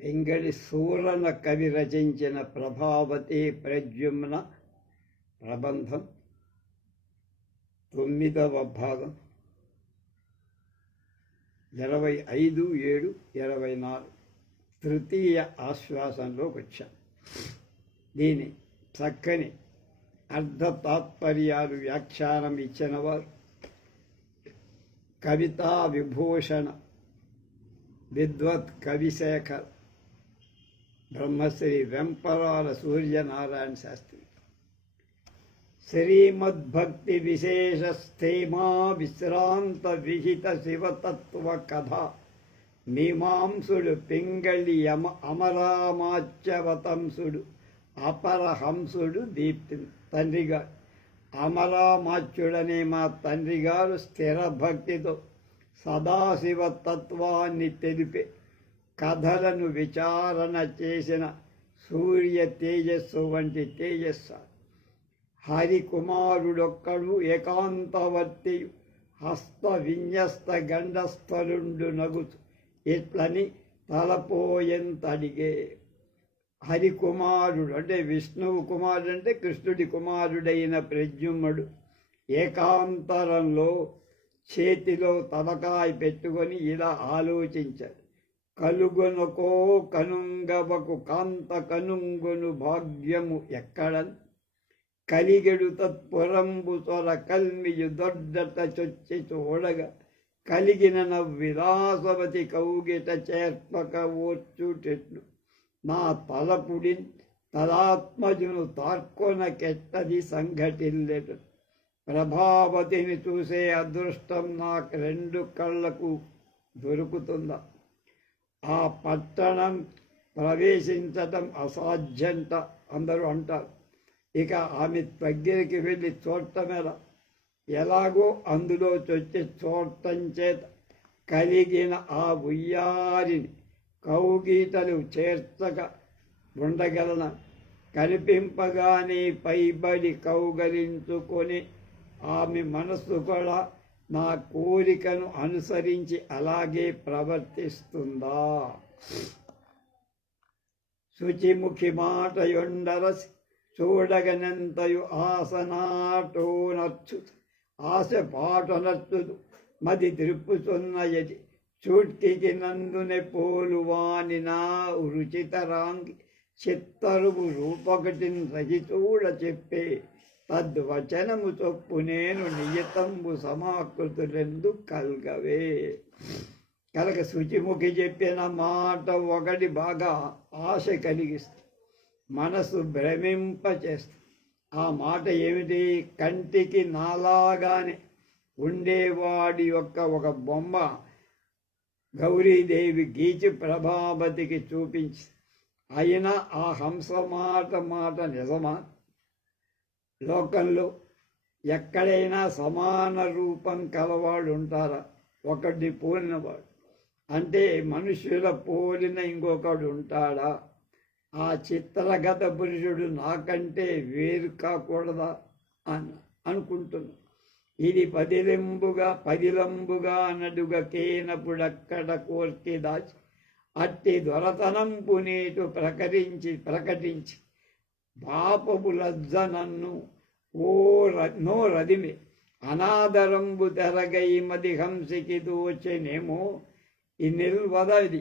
పింగళి సూరన కవి రచించిన ప్రభావతి ప్రద్యుమ్న ప్రబంధం 9వ భాగం 25/7/24 తృతీయ ఆశ్వాసంలోకి వచ్చాం. దీని చక్కని అర్ధ తాత్పర్యాలు వ్యాఖ్యానం ఇచ్చిన వారు కవితా విభూషణ విద్వత్ కవిశేఖర్ బ్రహ్మశ్రీ వెంపరాల సూర్యనారాయణ శాస్త్రి. శ్రీమద్భక్తి విశేష స్థేమా విశ్రాంత విహిత శివతత్వ కథ మీమాంసుడు పింగళి అమరామాచ్యవతంసుడు అపరహంసుడు దీప్తి. తండ్రిగారు అమరామాచ్యుడనే మా తండ్రి గారు స్థిర భక్తితో సదాశివతత్వాన్ని తెలిపే కథలను విచారణ చేసిన సూర్య తేజస్సు వంటి తేజస్సు. హరికుమారుడొక్కడు ఏకాంతవర్తి హస్త విన్యస్త గండస్థలుండు నగుతు ఇట్లని తలపోయంతడిగే. హరికుమారుడు అంటే విష్ణువు కుమారుడు అంటే కృష్ణుడి కుమారుడైన ప్రద్యుమ్నుడు ఏకాంతరంలో చేతిలో తలకాయ పెట్టుకొని ఇలా ఆలోచించాడు. కలుగొనకో కనుంగవకు కాంత కనుంగును భాగ్యము ఎక్కడన్ కలిగెడు తత్పురంబు సొర కల్మియు దొడ్డట చొచ్చి చూడగా కలిగిన విలాసవతి కౌగిట చేర్పక ఓర్చుటెట్లు నా తలపుడి తలాత్మజును తార్కొన కెట్టది సంఘటిల్లెటు. ప్రభావతిని చూసే అదృష్టం నాకు 2 కళ్ళకు దొరుకుతుందా? ఆ పట్టణం ప్రవేశించటం అసాధ్యంట అందరూ అంటారు. ఇక ఆమె దగ్గరికి వెళ్ళి చూడటమేల. ఎలాగో అందులో చొచ్చి చూడటం చేత కలిగిన ఆ ఉయ్యారిని కౌగీటలు చేర్చక ఉండగలన? కనిపింపగానే పైబడి కౌగలించుకొని ఆమె మనస్సు కూడా నా కోరికను అనుసరించి అలాగే ప్రవర్తిస్తుందా? శుచిముఖి మాటయొండరసి చూడగనంతయు ఆసనాటో నచ్చు ఆశ పాటనచ్చుదు మది త్రిప్పుచున్నయది చూట్టికి నందునే పోలువాని నా రుచితరాంగి చిత్తరువు రూపొకటిని రహిచూడ చెప్పే తద్వచనము చొప్పు నేను నియతంబు సమాకృతులెందు కల్గవే. కనుక శుచిముఖి చెప్పిన మాట ఒకటి బాగా ఆశ కలిగిస్తుంది, మనసు భ్రమింపచేస్తుంది. ఆ మాట ఏమిటి? కంటికి నాలాగానే ఉండేవాడి యొక్క ఒక బొమ్మ గౌరీదేవి గీచి ప్రభావతికి చూపించి, అయినా ఆ హంస మాట నిజమా? లోకంలో ఎక్కడైనా సమాన రూపం కలవాడు ఉంటారా? ఒకటి పోలినవాడు అంటే మనుష్యుల పోలిన ఇంకొకడు ఉంటాడా? ఆ చిత్రగత పురుషుడు నాకంటే వేరు కాకూడదా అని అనుకుంటున్నా. ఇది పదిలంబుగా నడుగకేనప్పుడక్కడ కోర్తి దాచి అట్టి దొరతనంపు నేటు ప్రకటించి పాపపు లజ్జ నన్ను నో రదిమి అనాదరంబు తెరగై మది హంసికి దోచెనేమో ఈ నిల్వదది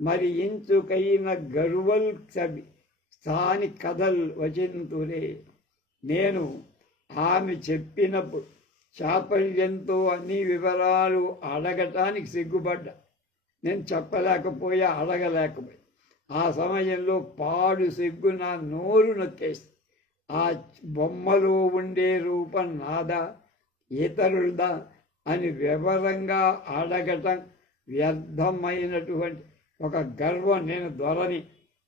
మరి ఇంచుకైన గరువల్ సబి స్థాని కథల్ వచింతురే. నేను ఆమె చెప్పినప్పుడు చాపల్యంతో అన్ని వివరాలు అడగటానికి సిగ్గుపడ్డా. నేను చెప్పలేకపోయా, అడగలేకపోయా. ఆ సమయంలో పాడు సిగ్గు నా నోరు నొక్కేసి ఆ బొమ్మలో ఉండే రూపం నాదా ఇతరులదా అని వివరంగా అడగటం వ్యర్థమైనటువంటి ఒక గర్వం. నేను దొరని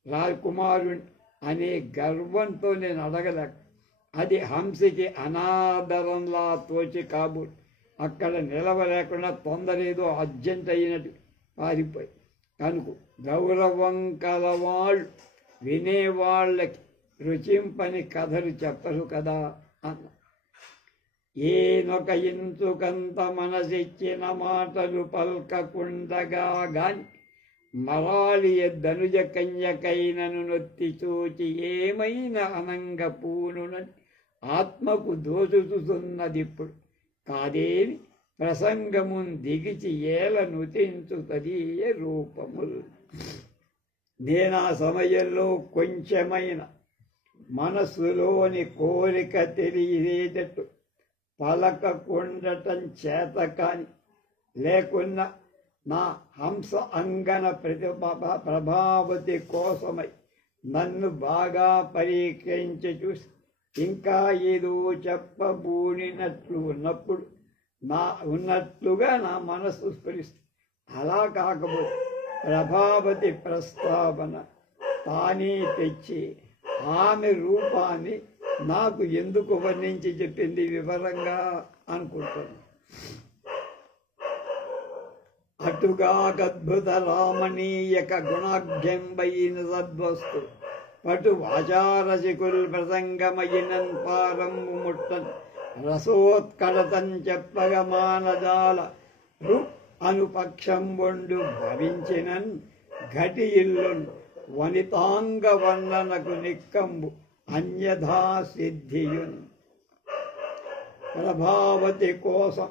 రాజకుమారుని అనే గర్వంతో నేను అడగలేక అది హంసకి అనాదరంలా తోచి కాబోలు అక్కడ నిలవలేకుండా తొందరేదో అర్జెంట్ అయినట్టు పారిపోయి. కనుక గౌరవం కలవాళ్ళు వినేవాళ్ళకి రుచింపని కథలు చెప్పరు కదా అన్న. ఏనొక ఇంచుకంత మనసిచ్చిన మాటలు పల్కకుండగా గాని మరాళి ధనుజ కన్యకైనను నొత్తి చూచి ఏమైన అనంగ పూనునని ఆత్మకు దోచుతున్నదిప్పుడు కాదేవి ప్రసంగమున్ దిగిచి ఏల నుతించు తదీయ రూపములు. నేనా సమయంలో కొంచెమైన మనస్సులోని కోరిక తెలియదేటట్టు పలకకుండటం చేత కాని లేకున్నా నా హంస అంగన ప్రభావతి కోసమై నన్ను బాగా పరీక్షించి చూసి ఇంకా ఏదో చెప్పబూనినట్లు ఉన్నట్లుగా నా మనస్సు స్ఫురిస్తుంది. అలా కాకపోతే ప్రభావతి ప్రస్తావన తానే తెచ్చి ఆమె రూపాన్ని నాకు ఎందుకు వర్ణించి చెప్పింది వివరంగా అనుకుంటాను. అటుగా అద్భుత రామణీయక గుణాఢ్యంబైన సద్వస్తు పటు వాచారసికుల్ ప్రసంగమయినన్ పారంబు ముట్టన్ రసోత్కడతం చెప్పగమానజాల రు అనుపక్షం వండు భవించినన్ ఘటి ఇల్లున్ వనితాంగ వర్ణనకు నిక్కంబు అన్యథా సిద్ధియున్. ప్రభావతి కోసం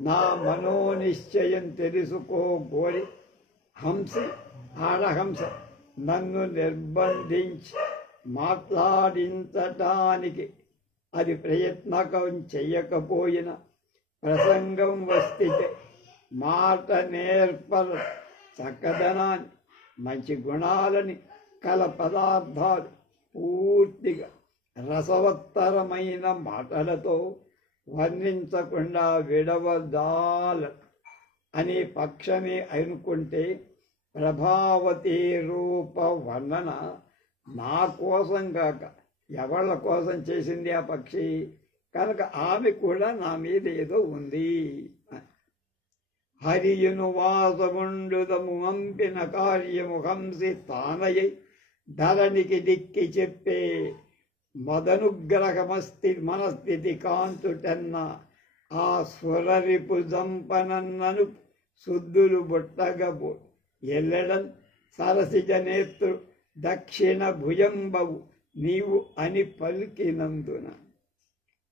నా మనోనిశ్చయం తెలుసుకో గోరి ఆడహంస నన్ను నిర్బంధించి మాట్లాడించటానికి అది ప్రయత్నకం చెయ్యకపోయిన ప్రసంగం వస్తే మాట నేర్పల చక్కదనాన్ని మంచి గుణాలని కల పదార్థాలు పూర్తిగా రసవత్తరమైన మాటలతో వర్ణించకుండా విడవదాల అనే పక్షమే అనుకుంటే ప్రభావతి రూప వర్ణన నా కోసం కాక ఎవళ్ళ కోసం చేసింది ఆ పక్షి కనుక ఆమె కూడా నా మీద ఏదో ఉంది. హరియును వాసముండుదము అంపిన కార్యము హంసి తానయ్యి ధరణికి దిక్కి చెప్పే మదనుగ్రహమస్తి మనస్థితి కాంతుటన్న ఆ స్వరరిపు జంపనన్నను శుద్ధులు బుట్టగబో ఎల్లడం సరసిజ నేత్రు దక్షిణ భుజంబవు నీవు అని పలికినందున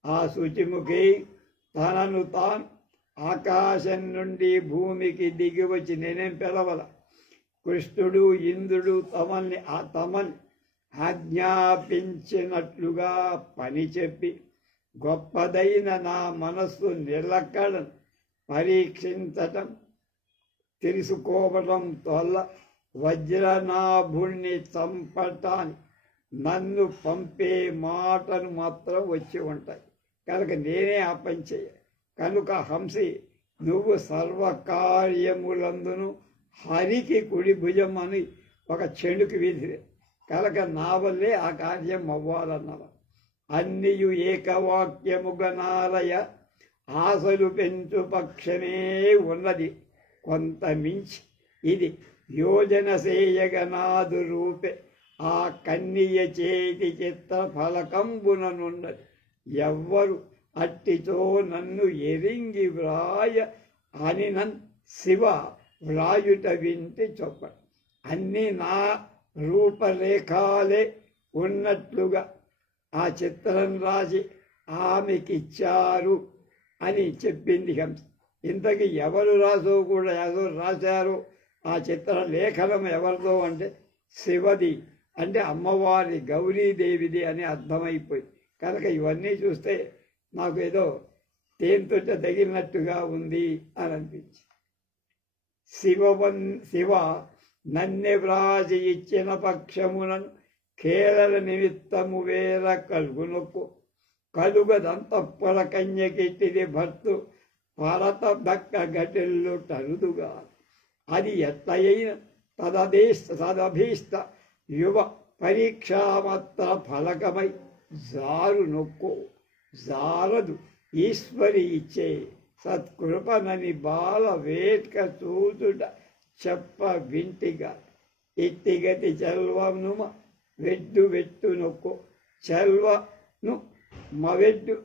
ఆ శుచిముఖి తనను తాను ఆకాశం నుండి భూమికి దిగివచ్చి నేనేం పిలవల. కృష్ణుడు ఇంద్రుడు తమని ఆజ్ఞాపించినట్లుగా పని చెప్పి గొప్పదైన నా మనస్సు నిలకడను పరీక్షించటం తెలుసుకోవడం వల్ల వజ్రనాభుణ్ణి చంపటాన్ని నన్ను పంపే మాటలు మాత్రం వచ్చి ఉంటాయి కనుక నేనే ఆ పని చేయ. కనుక హంసి నువ్వు సర్వకార్యములందును హరికి కుడి భుజం అని ఒక చెడుకు విధిరే కనుక నా వల్లే ఆ కార్యం అవ్వాలన్నవ. అన్నియు ఏకవాక్యముగనాలయ ఆశలు పెంచు పక్షమే ఉన్నది కొంత మించి ఇది యోజన సేయగనాదు రూపే ఆ కన్నియ చేతి చిత్ర ఫలకంబుననున్నది. ఎవ్వరు అట్టితో నన్ను ఎరింగి వ్రాయ అని నన్ శివ వ్రాయుట వింటే చొప్ప అన్నీ నా రూపరేఖాలే ఉన్నట్లుగా ఆ చిత్రం రాసి ఆమెకిచ్చారు అని చెప్పింది హంస. ఇంతకీ ఎవరు రాశారు ఆ చిత్ర లేఖనం ఎవరిదో అంటే శివది అంటే అమ్మవారి గౌరీదేవిది అని అర్థమైపోయి కనుక ఇవన్నీ చూస్తే నాకు ఏదో తేనెతోట తగిలినట్టుగా ఉంది అని అనిపించి శివ నన్నె వ్రాసి ఇచ్చిన పక్షమునను కేరళ నిమిత్తము వేర కలుగునొక్కు కలుగదంతఃపుర కన్యకెట్టిది భర్తు పరత దక్క గటిల్లు టరుదుగా అది ఎట్లయిన తదభీష్ట యువ పరీక్షామత్ర ఫలకమై జారు నొక్కు జారదు ఈశ్వరి ఇచ్చే సత్కృపనని బాల వేట్క చూచుట చెప్ప వింటిగా ఇట్టిగతి చెల్వను వెడ్డు వెట్టు నొక్కు చెల్వను మవెడ్డు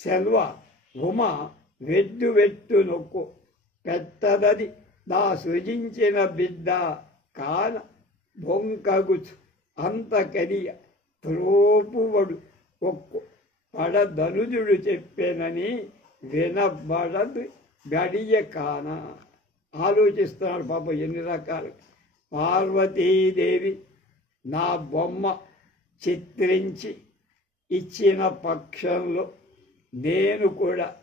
చెల్వ ఉమ వెడ్డు వెట్టు నొక్కు పెట్టదది దా సృజించిన బిడ్డ కాన బొంకగుచు అంత కరియ త్రోపువడు ఒక్కు పడదనుజుడు చెప్పేనని వినబడదు గడియ కాన. ఆలోచిస్తున్నాడు పాపం ఎన్ని రకాలు. పార్వతీదేవి నా బొమ్మ చిత్రించి ఇచ్చిన పక్షంలో నేను కూడా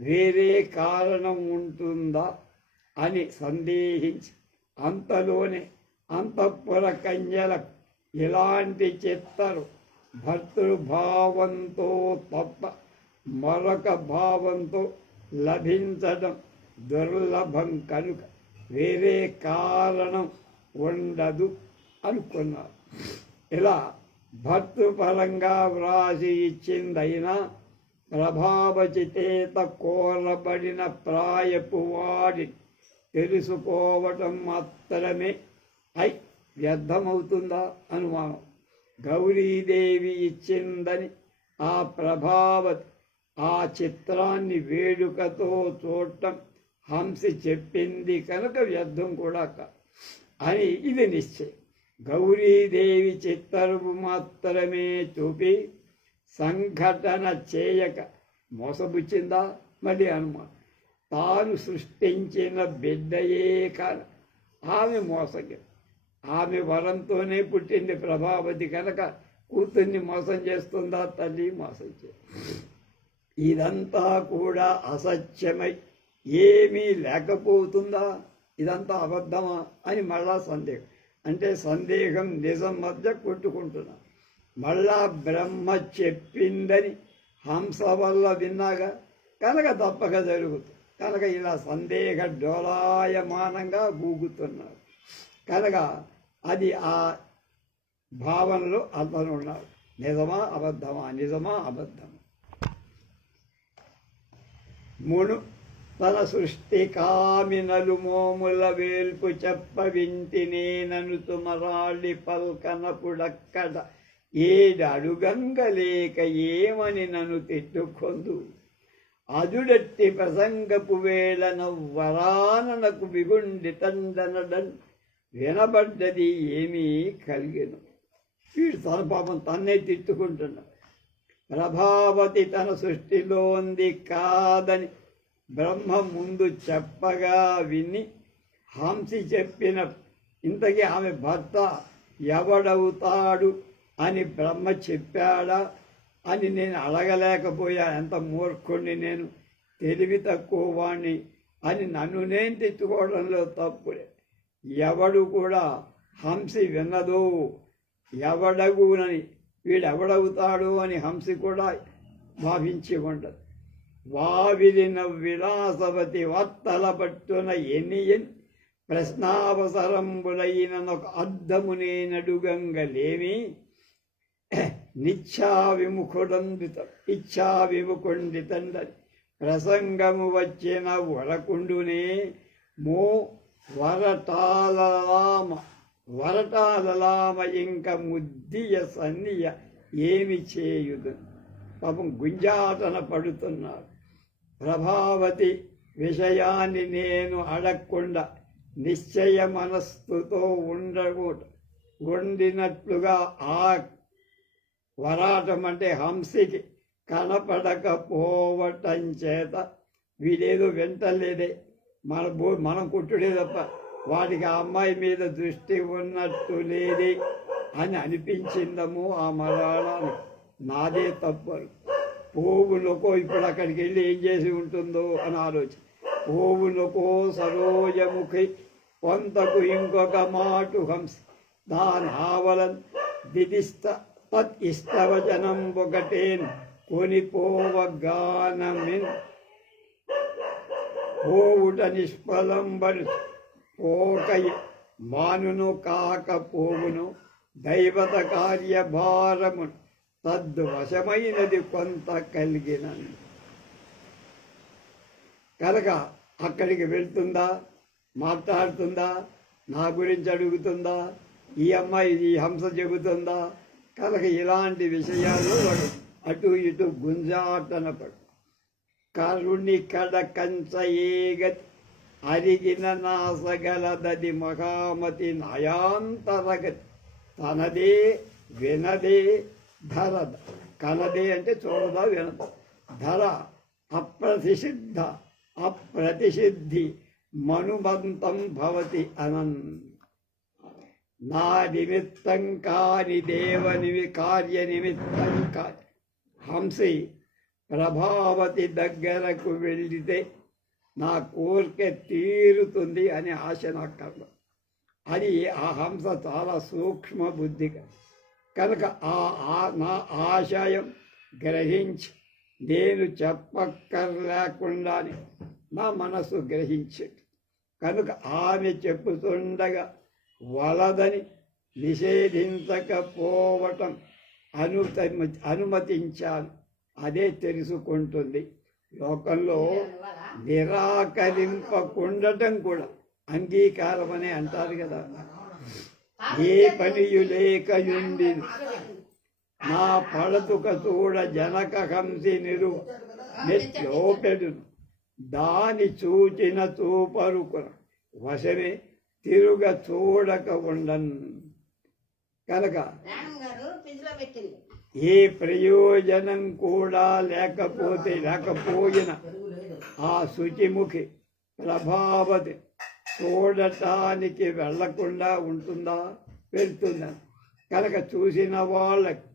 వేరే కారణం ఉంటుందా అని సందేహించి అంతలోనే అంతఃపుర కన్యలకు ఇలాంటి చిత్తరు భర్తృభావంతో తప్ప మరొక భావంతో లభించడం దుర్లభం కనుక వేరే కారణం ఉండదు అనుకున్నారు. ఇలా భర్తృపరంగా వ్రాసి ఇచ్చిందైనా ప్రభావచితేత కోరబడిన ప్రాయపు వాడి తెలుసుకోవటం మాత్రమే అయి వ్యర్థమవుతుందా అనుమానం. గౌరీదేవి ఇచ్చిందని ఆ ప్రభావతి ఆ చిత్రాన్ని వేడుకతో చూడటం హంసి చెప్పింది కనుక వ్యర్థం కూడా అని ఇది నిశ్చయం. గౌరీదేవి చిత్తరువు మాత్రమే చూపి సంఘటన చేయక మోసపుచ్చిందా మళ్ళీ అనుమానం. తాను సృష్టించిన బిడ్డయే కాన ఆమె మోసగే. ఆమె వరంతోనే పుట్టింది ప్రభావతి కనుక కూతుర్ని మోసం చేస్తుందా తల్లి? మోసం చే. ఇదంతా కూడా అసత్యమై ఏమీ లేకపోతుందా? ఇదంతా అబద్ధమా అని మళ్ళా సందేహం. అంటే సందేహం నిజం మధ్య కొట్టుకుంటున్నా. మళ్ళా బ్రహ్మ చెప్పిందని హంస వల్ల విన్నాగా కనుక తప్పక జరుగుతుంది. కనుక ఇలా సందేహ డోలాయమానంగా ఊగుతున్నారు. కనుక అది ఆ భావనలో అతను ఉన్నారు. నిజమా అబద్ధమా, నిజమా అబద్ధమా. మును తన సృష్టి కామినలు మోముల వేల్పు చెప్ప వింటినేనను తుమరాళ్ళి పల్కనపుడక్కడ ఏడు అడుగంగలేక ఏమని నన్ను తిట్టుకొందు అదుడట్టి ప్రసంగపు వేళన వరాననకు విగుండి తండనడన్ వినబడ్డది ఏమీ కలిగెను. వీడు తన పాపం తన్నే తిట్టుకుంటున్నాడు. ప్రభావతి తన సృష్టిలోంది కాదని బ్రహ్మ ముందు చెప్పగా విని హంసి చెప్పిన ఇంతకీ ఆమె భర్త ఎవడవుతాడు అని బ్రహ్మ చెప్పాడా అని నేను అడగలేకపోయా. ఎంత మూర్ఖుణ్ణి నేను, తెలివి తక్కువ వాణ్ణి అని నన్ను నేను తెచ్చుకోవడంలో తప్పులే. ఎవడు కూడా హంసి విన్నదో ఎవడగునని వీడెవడవుతాడు అని హంసి కూడా భావించి ఉండదు. వావిలిన విలాసవతి వార్తల పట్టున ఎన్నియన్ ప్రశ్నావసరంబులైనొక అర్థమునే నడుగంగలేమి నిచ్ఛా విముఖుడందితం ఇచ్ఛా విముఖుండితండని ప్రసంగము వచ్చిన వరకుండునే మో వరటాలలామ ఇంక ముద్దియ సన్నియ ఏమి చేయుదు. పాపం గుంజాటన పడుతున్నారు. ప్రభావతి విషయాన్ని నేను అడగకుండా నిశ్చయ మనస్సుతో ఉండినట్లుగా ఆ వరాటం అంటే హంసికి కనపడకపోవటం చేత వీడేదో వెంటలేదే మనం కుట్టుడే తప్ప వాడికి ఆ అమ్మాయి మీద దృష్టి ఉన్నట్టు లేదే అని అనిపించిందము ఆ మరాళానికి. నాదే తప్పరు. పోవులకో ఇప్పుడు అక్కడికి వెళ్ళి ఏం చేసి ఉంటుందో అని ఆలోచన. పోవులకో సరోజముఖి కొంతకు ఇంకొక మాటు హంసి దాని ఆవలన్ దిదిస్త తత్ ఇష్టవచనం ఒకటేన్ కొనిపోవగానమిన్ పోవుట నిష్ఫలంబడు పోకయ మానును కాకపోవును దైవత కార్యభారము తద్వశమైనది కొంత కలిగిన కనుక అక్కడికి వెళ్తుందా, మాట్లాడుతుందా, నా గురించి అడుగుతుందా, ఈ అమ్మాయి ఈ హంస చెబుతుందా. కనుక ఇలాంటి విషయాల్లో వాడు అటు ఇటు గుంజాటన పడు. కరుణి కడ కంచ ఏగతి అరిగిన నాసగలదది మహామతి నయాంతరగతి తనదే వినదే ధర కనదే అంటే చూడదా వినదు ధర అప్రతిసిద్ధ అప్రతిసిద్ధి మనుమంతం భవతి నా నిమిత్తం కాని కార్య నిమిత్తం కాని హంసి ప్రభావతి దగ్గరకు వెళితే నా కోరిక తీరుతుంది అనే ఆశ నాకు కలదు. అది ఆ హంస చాలా సూక్ష్మ బుద్ధి కనుక నా ఆశయం గ్రహించి నేను చెప్పక్కర్లేకుండానే నా మనసు గ్రహించేది కనుక ఆమె చెప్పుతుండగా వలదని నిషేధించకపోవటం అనుమతించాను. అదే తెలుసుకుంటుంది. లోకంలో నిరాకరింపకుండటం కూడా అంగీకారం అనే అంటారు కదా. ఏ పనియు లేకయుండి నా పడతుక చూడ జనక హంసి నెట్లోపెడు దాని చూచిన చూపరుకున వశమే తిరుగ చూడక ఉండన్. కనుక ఏ ప్రయోజనం కూడా లేకపోయిన ఆ శుచిముఖి ప్రభావతి చూడటానికి వెళ్లకుండా ఉంటుందా? వెళ్తుందా? కనుక చూసిన వాళ్ళకి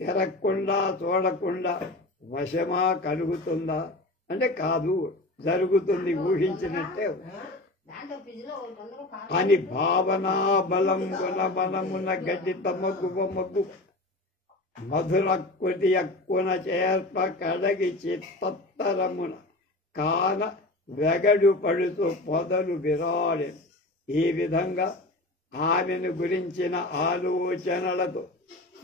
తిరగకుండా చూడకుండా వశమా కలుగుతుందా అంటే కాదు, జరుగుతుంది, ఊహించినట్టే అని భావనా బలం మనమున గడ్డి తమ్మగు మధురక్కుటి ఎక్కున చేర్ప కడగి చిత్తరమున కాన వెగడు పడుతూ పొదలు విరాడే. ఈ విధంగా ఆమెను గురించిన ఆలోచనలతో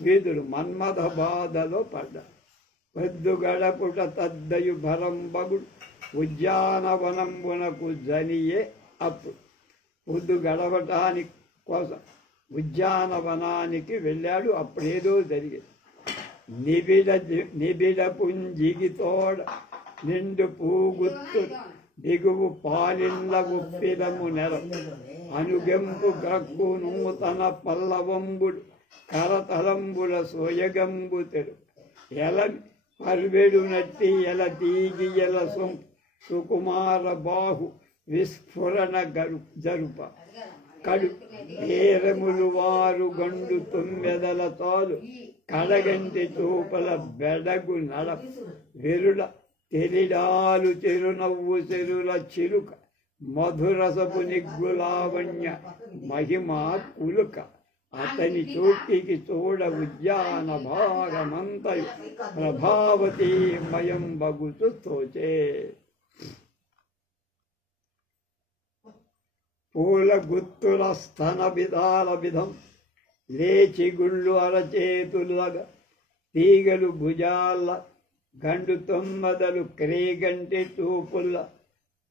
వీధులు మన్మథ బాధలో పడ్డారు. వద్దు గడపుట తద్దయు భరంబగుడు ఉద్యానవనంబునకు జనియే. అప్పుడు పొద్దు గడవటానికి కోసం ఉద్యానవనానికి వెళ్ళాడు. అప్పుడేదో జరిగింది. నిబిడ పుంజిగితోడ నిండు పూగుత్తు దిగువు పాలిండ్ల ఉప్పిదము నెల అనుగెంపు గ్రక్కు నూతన పల్లవంబుడు కరతలంబుల సోయగంబు తెరు ఎల పర్వెడు నట్టి ఎల తీగి ఎల సుకుమార బాహు విస్ఫురణ జరుప కడు ఏరములు వారు గండు తొమ్మెదల తాలు కడగంటి చూపల బెడగు నడ వెరుల తెలిడాలు చిరునవ్వు చెరుల చిలుక మధురసపు నిగ్గులావణ్య మహిమా కులుక అతని చూటికి చూడ ఉద్యాన భాగమంతయు ప్రభావతి మయం బగుతు తోచే. పూల గుత్తుల స్తన విధాల విధం లేచి గుళ్ళు అరచేతులగా తీగలు భుజాల గండు తొమ్మదలు క్రేగంటి చూపుల్ల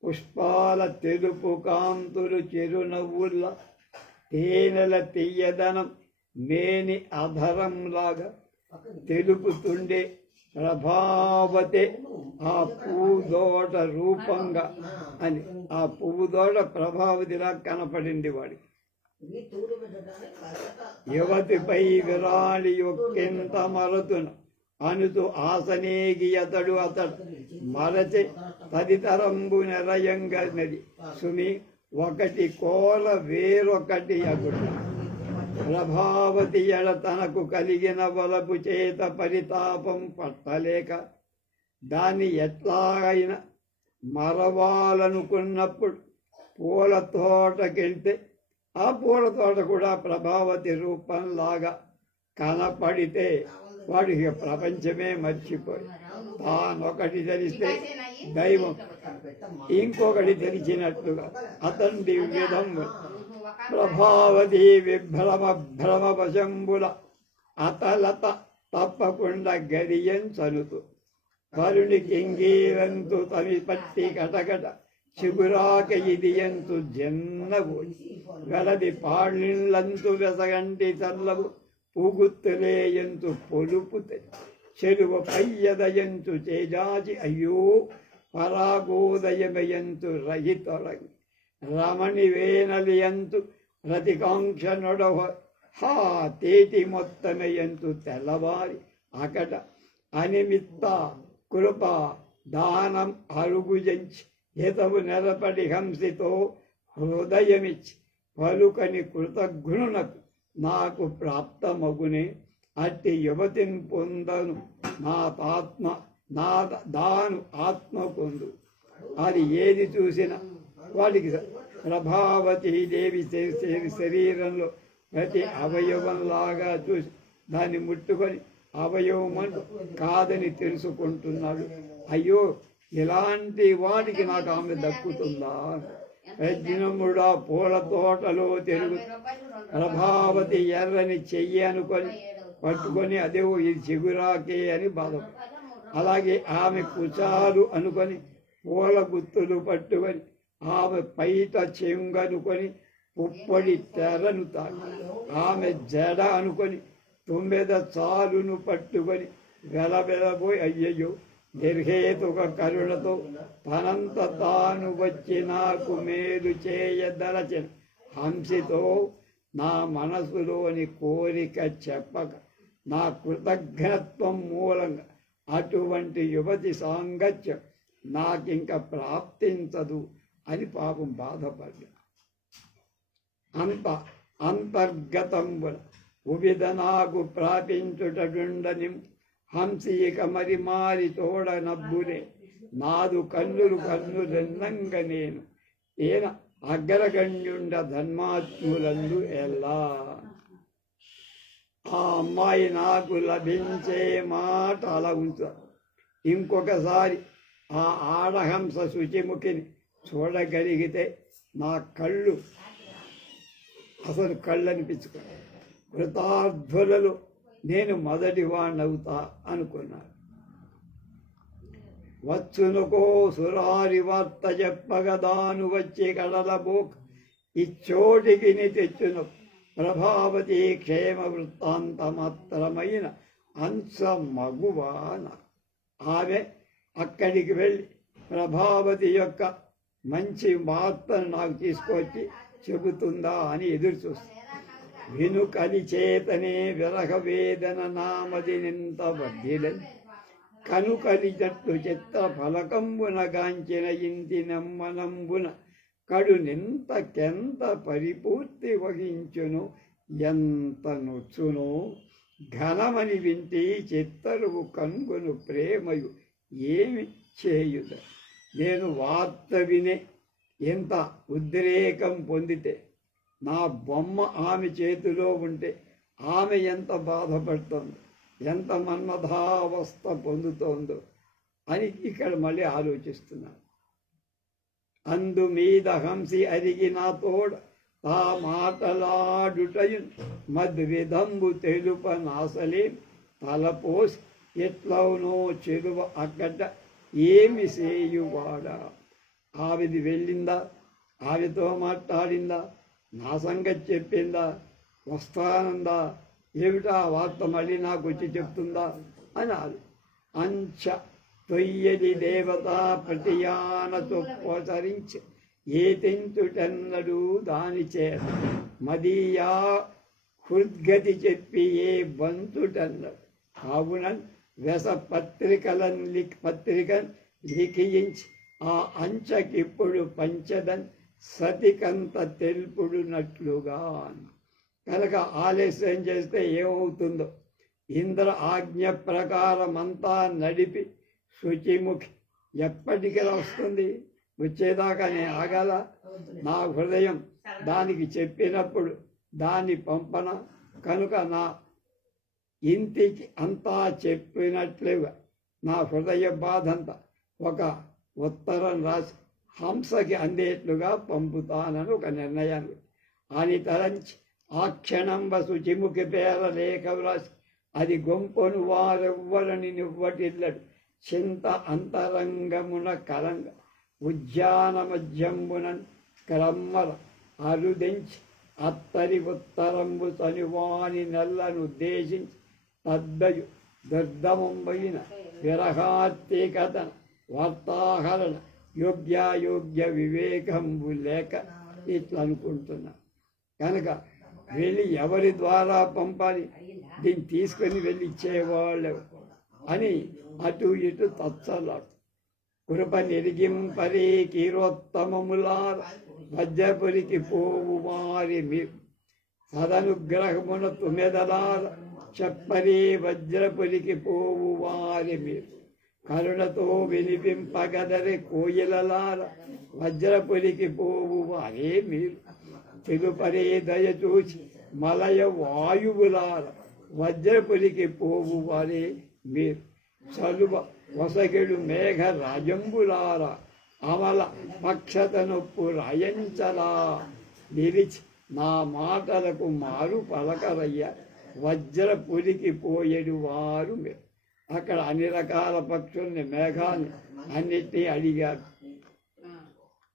పుష్పాల తెలుపు కాంతులు చిరునవ్వుల్ల తేనెల తీయదనం మేని అధరంలాగా తెలుపుతుండే ప్రభావతే ఆ పువ్వుదోట రూపంగా అని. ఆ పువ్వుదోట ప్రభావతిలా కనపడింది వాడికి. యువతిపై విరాళి యొక్కెంత మరతున అనుతు ఆసనేగి అతడు మరచి తదితరంబు నెరయంగనది సుమి ఒకటి కోల వేరొకటి అగుట. ప్రభావతి ఎడ తనకు కలిగిన వలపు చేత పరితాపం పట్టలేక దాన్ని ఎట్లాగైనా మరవాలనుకున్నప్పుడు పూల తోటకెళ్తే ఆ పూల తోట కూడా ప్రభావతి రూపంలాగా కనపడితే వాడు ప్రపంచమే మర్చిపోయి తానొకటి తెలిస్తే దైవం ఇంకొకటి తెలిసినట్లుగా అతని విధం ప్రభావతి విభ్రమ వశంబుల అతలత తప్పకుండా గరియంచనుతూ వరుణి కింగీరంతు తమి పట్టి కటకట చిగురాక ఇదియంతు జన్నవు గలది పాళ్ళిళ్ళంతు వెసగంటి చల్లవు పూగుత్తులేయంతు పొలుపుతే చెరువ పయ్యదయంతు చేజాచి అయ్యో పరాగోదయమయంతు రహితొరగి రమణి వేనలియంతు రతికాంక్ష నొడవ హా తేటి మొత్తమయంతు తెల్లవారి అకట అనిమిత్త కృప దానం అరుగుజంచి హితవు నెలపడి హంసితో హృదయమిచ్చి పలుకని కృతజ్ఞునకు నాకు ప్రాప్తమగునే అట్టి యువతిని పొందను నా దాను ఆత్మ పొందు. అది ఏది చూసినా వాడికి ప్రభావతీదేవి శరీరంలో ప్రతి అవయవంలాగా చూసి దాన్ని ముట్టుకొని అవయవమంటూ కాదని తెలుసుకుంటున్నాడు. అయ్యో ఇలాంటి వాడికి నాకు ఆమె దక్కుతుందా? ప్రజ్ఞముడా పూల తోటలో తిరుగు ప్రభావతి ఎర్రని చెయ్యి అనుకొని పట్టుకొని అదే ఇది చిగురాకే అని బాధపడు. అలాగే ఆమె కుచాలు అనుకొని పూల గుత్తులు పట్టుకొని ఆమె పైట చెంగనుకొని పుప్పొడి తెరను తాకి ఆమె జడ అనుకొని తుమ్మెద చాలును పట్టుకొని వెలబెలబోయి అయ్యయ్యో నిర్హేతుక కరుణతో తనంత తాను వచ్చి నాకు మేలు చేయదలచిన హంసితో నా మనసులోని కోరిక చెప్పక నా కృతజ్ఞత్వం మూలంగా అటువంటి యువతి సాంగత్యం నాకింక ప్రాప్తించదు అని పాపం బాధపడ్డా. అంత అంతర్గతంబుల ఉవిధ నాకు ప్రాపించుటడుండని హంసి ఇక మరి మారి తోడ నబ్బునే నాదు కన్నులెన్నంగ నేను ఏన అగ్రగణ్యుండ ధర్మాత్ములందు ఎలా. ఆ అమ్మాయి నాకు లభించే మాట అలా ఉంచారు. ఇంకొకసారి ఆ ఆడహంస శుచిముఖిని చూడగలిగితే నా కళ్ళు అసలు కళ్ళనిపించుకో కృతార్థులలో నేను మొదటి వాణ్ణవుతా అనుకున్నాను. వచ్చునుకో సురారి వార్త చెప్పగదాను వచ్చి కడలబోక్ ఇచ్చోటికి తెచ్చును ప్రభావతి క్షేమ వృత్తాంతమాత్రమైన అంశ మగువాన. ఆమె అక్కడికి వెళ్ళి ప్రభావతి యొక్క మంచి వార్తను నాకు తీసుకొచ్చి చెబుతుందా అని ఎదురు చూస్తాను. వినుకలి చేతనే విరహ వేదన నామది నింత బద్దిలని కనుకలిజట్టు చిత్ర ఫలకంబున గాంచిన ఇంటి నమ్మనంబున కడు నింతకెంత పరిపూర్తి వహించును ఎంత నొచ్చును ఘనమని వింటి చిత్తరువు కనుగొను ప్రేమయు ఏమి చేయుద. నేను వార్త వినే ఎంత ఉద్రేకం పొందితే నా బొమ్మ ఆమె చేతిలో ఉంటే ఆమె ఎంత బాధపడుతుందో ఎంత మన్మథావస్థ పొందుతోందో అని ఇక్కడ మళ్ళీ ఆలోచిస్తున్నాను. అందు మీద హంసి అరిగి నా తోడ తా మాటలాడుటయు మద్విధంబు తెలుప నాసలే తలపోసి ఎట్లవునో చెరువ అక్కట ఏమి చేయువాడా. ఆవిది వెళ్ళిందా, ఆవితో మాట్లాడిందా, నా సంగతి చెప్పిందా, వస్తానందా, ఏమిటా వార్త మళ్ళీ నాకు వచ్చి చెప్తుందా అని అంచ తొయ్యది దేవత ప్రతియానతో పోచరించి ఏ తెంచుటన్నడు దాని చేత మదీయా హృద్గతి చెప్పి ఏ బంతుటన్నడు. కావున వ్యస పత్రికన్ లిఖించి ఆ అంచకిప్పుడు పంచదన్ సతికంత తెలుపుడునట్లుగా. కనుక ఆలస్యం చేస్తే ఏమవుతుందో ఇంద్ర ఆజ్ఞ ప్రకారమంతా నడిపి శుచిముఖి ఎప్పటికీ వస్తుంది, వచ్చేదాకా నేను ఆగాల. నా హృదయం దానికి చెప్పినప్పుడు దాన్ని పంపన. కనుక నా ఇంటికి అంతా చెప్పినట్లుగా నా హృదయ బాధంతా ఒక ఉత్తరం రాసి హంసకి అందేట్లుగా పంపుతానని ఒక నిర్ణయాన్ని అని తలంచి ఆ క్షణంబ శుచిముఖి పేర లేఖ వ్రాసి అది గొంపను వారెవ్వరని నివ్వటిల్లడు చింత అంతరంగమున కలంగ ఉద్యాన మధ్యంబునన్ క్రమ్మల అరుదించి అత్తరి ఉత్తరంబు తనువాని నెల్లనుద్దేశించి తద్దయు దుర్దమంబైన విరహాత్తికతన వార్తాహరణ యోగ్యాయోగ్య వివేకంబు లేక ఇట్లా అనుకుంటున్నా. కనుక వెళ్ళి ఎవరి ద్వారా పంపాలి, దీన్ని తీసుకొని వెళ్ళి ఇచ్చేవాళ్ళు అని అటు ఇటు తచ్చలాడు. కృప నెరిగింపరే కీరోత్తమములార వజ్రపురికి పోవు వారి మీరు సదనుగ్రహమున తుమెదలార చెప్పరే వజ్రపురికి పోవు వారి మీరు కరుణతో వినిపింపగదరే కోయిలలార వజ్రపురికి పోవు వారే మీరు తెలుపరే దయ చూచి మలయ వాయువులార వజ్రపురికి పోవు వారే మీరు చలువ వసగెడు మేఘ రాజంబులార అమల పక్షత నొప్పు రాయంచలా నిలిచి నా మాటలకు మారు పలకరయ్య వజ్రపురికి పోయేడు వారు మీరు. అక్కడ అన్ని రకాల పక్షుల్ని మేఘాన్ని అన్నిటినీ అడిగారు.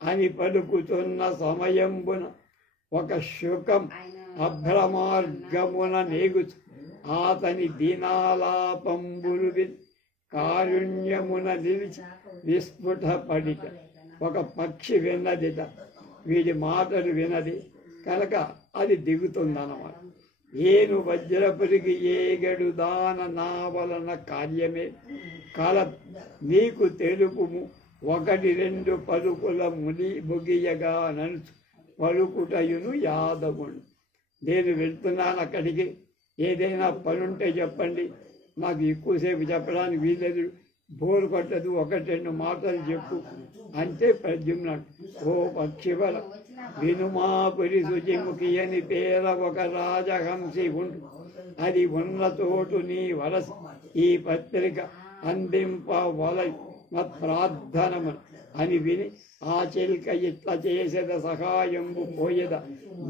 అని పలుకుతున్న సమయంబున ఒక శుకం అభ్రమార్గమున నేగుచు అతని దీనాలాపంబులు కారుణ్యమున నిలిచి విస్ఫుటపడిక ఒక పక్షి విన్నదిట, వీడి మాటలు వినది కనుక అది దిగుతుందన్నమాట. ఏను వజ్రపురికి ఏగడు దాన నా వలన కార్యమే కల నీకు తెలుపుము ఒకటి రెండు పలుకుల ముగియగా నడుచు పలుకుటయును యాదవుడు. నేను వెళ్తున్నాను అక్కడికి, ఏదైనా పనుంటే చెప్పండి, నాకు ఎక్కువసేపు చెప్పడానికి వీలేదు, బోరు కొట్టదు, ఒకటి రెండు మాటలు చెప్పు అంటే ప్రద్యుమ్నుడు, ఓ పక్షివల వినుమా పురి శుచిముఖి అని పేర ఒక రాజహంసి ఉండు, అది ఉన్న చోటు నీ వలస ఈ పత్రిక అందింప వల ప్రార్థనము అని విని ఆ చిల్క ఇట్లా చేసేద సహాయంబు పోయేద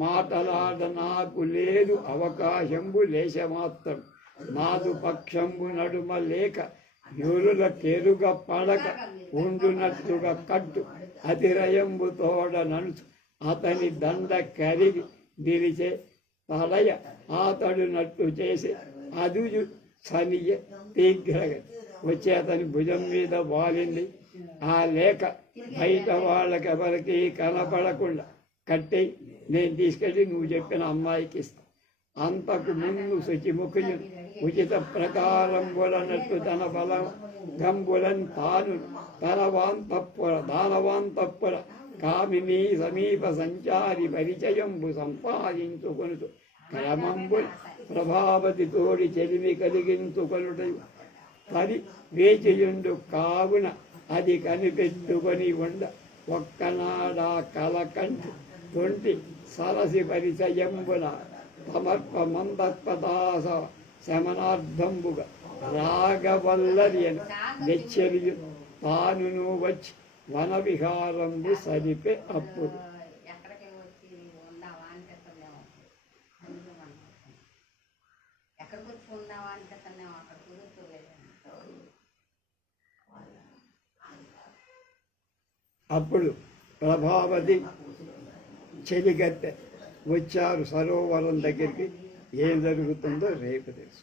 మాటలాడ నాకు లేదు అవకాశంబు లేశమాత్రం నాదు పక్షంబు నడుమ లేక యూరుల కెరుగ పడక ఉండునట్లుగా కట్టు అతిరయంబు తోడ నడుచు అతని దండ కరిగి నిలిచే తలయ అతడు నట్టు చేసి అదుజు సనియ తీగ్రగా వచ్చి అతని భుజం మీద వాలింది. ఆ లేఖ బయట వాళ్ళకెవరికి కనపడకుండా కట్టి నేను తీసుకెళ్ళి నువ్వు చెప్పిన అమ్మాయికి ఇస్తా. అంతకు ముందు శుచిముఖుని ఉచిత ప్రకారం బులనట్టు తన బలం గంబులన్ తాను దానవాంతప్పుర కామిని సమీప సంచారి పరిచయంబు సంపాదించుకొనుతు క్రమంబు ప్రభావతి తోడి చెలిమి కలిగించుకొనుటయు పది వేచియుండు కావున అది కనిపెట్టుకొని ఉండ ఒక్కనాడా కలకంటి తొంటి సరసి పరిచయంబున సమర్ప మందత్పదాస శమనార్థంబుగా రాగవల్లరి అని నెచ్చరియు తానును వచ్చి వన విహారంబు సరిపే అప్పుడు. అప్పుడు ప్రభావతి చెలిగత్తె వచ్చారు సరోవరం దగ్గరికి. ఏం జరుగుతుందో రేపు తెలుసు.